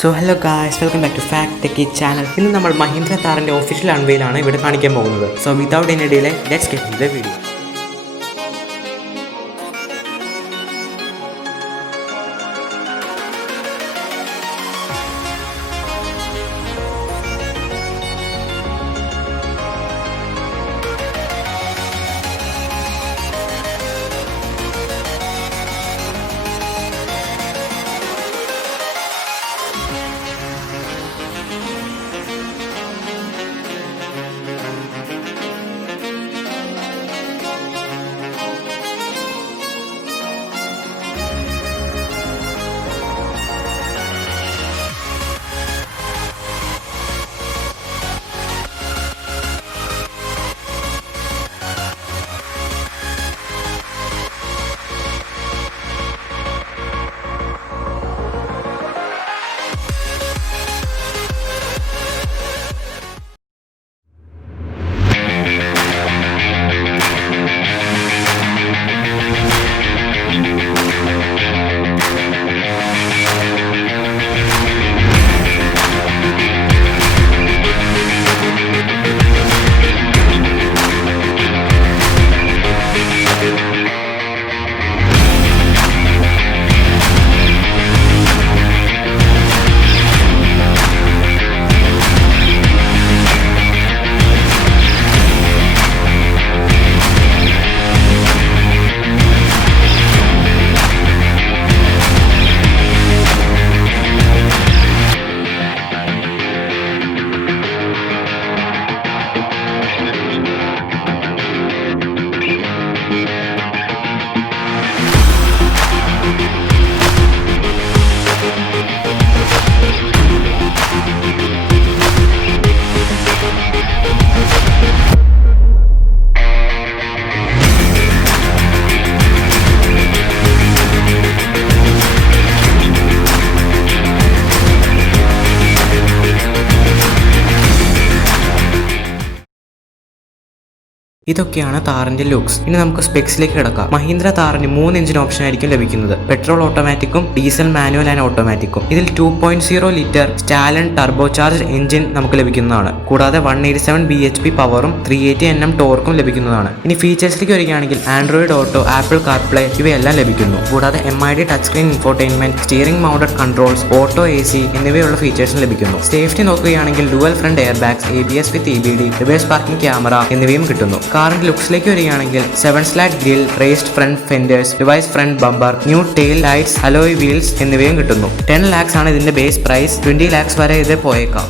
So hello guys, welcome back to Fact Techy channel. ഇന്ന് നമ്മൾ Mahindra താറിന്റെ official unveil ആണ് ഇവിടെ കാണിക്കാൻ പോകുന്നത്. So without any delay, let's get into the video. ഇതൊക്കെയാണ് താറിന്റെ ലുക്സ്. ഇനി നമുക്ക് സ്പെക്സിലേക്ക് കിടക്കാം. മഹീന്ദ്ര താറിന് 3 എഞ്ചിൻ ഓപ്ഷൻ ആയിരിക്കും ലഭിക്കുന്നത്. Petrol ഓട്ടോമാറ്റിക്കും diesel manual and ഓട്ടോമാറ്റിക്കും. ഇതിൽ 2.0 litre Stallone turbo charge engine നമുക്ക് ലഭിക്കുന്നതാണ്. കൂടാതെ 187 bhp പവറും 380 Nm ടോർക്കും ലഭിക്കുന്നതാണ്. ഇനി ഫീച്ചേഴ്സിലേക്ക് വരികയാണെങ്കിൽ ആൻഡ്രോയിഡ് ഓട്ടോ, ആപ്പിൾ കാർപ്ലേ ഇവയെല്ലാം ലഭിക്കുന്നു. കൂടാതെ MID touch screen infotainment, steering mounted controls, auto AC എന്നിവയുള്ള ഫീച്ചേഴ്സും ലഭിക്കുന്നു. സേഫ്റ്റി നോക്കുകയാണെങ്കിൽ dual front air bags, ABS വിത്ത് EBD, റിവേഴ്സ് പാർക്കിംഗ് ക്യാമറ എന്നിവയും കിട്ടുന്നു. കാറിന്റെ ലുക്സിലേക്ക് വരികയാണെങ്കിൽ 7 slat grill, raised front fenders, revise front bumper, new tail lights, alloy wheels എന്നിവയും കിട്ടുന്നു. 10 lakhs ആണ് ഇതിന്റെ ബേസ് പ്രൈസ്. 20 lakhs വരെ ഇത് പോയേക്കാം.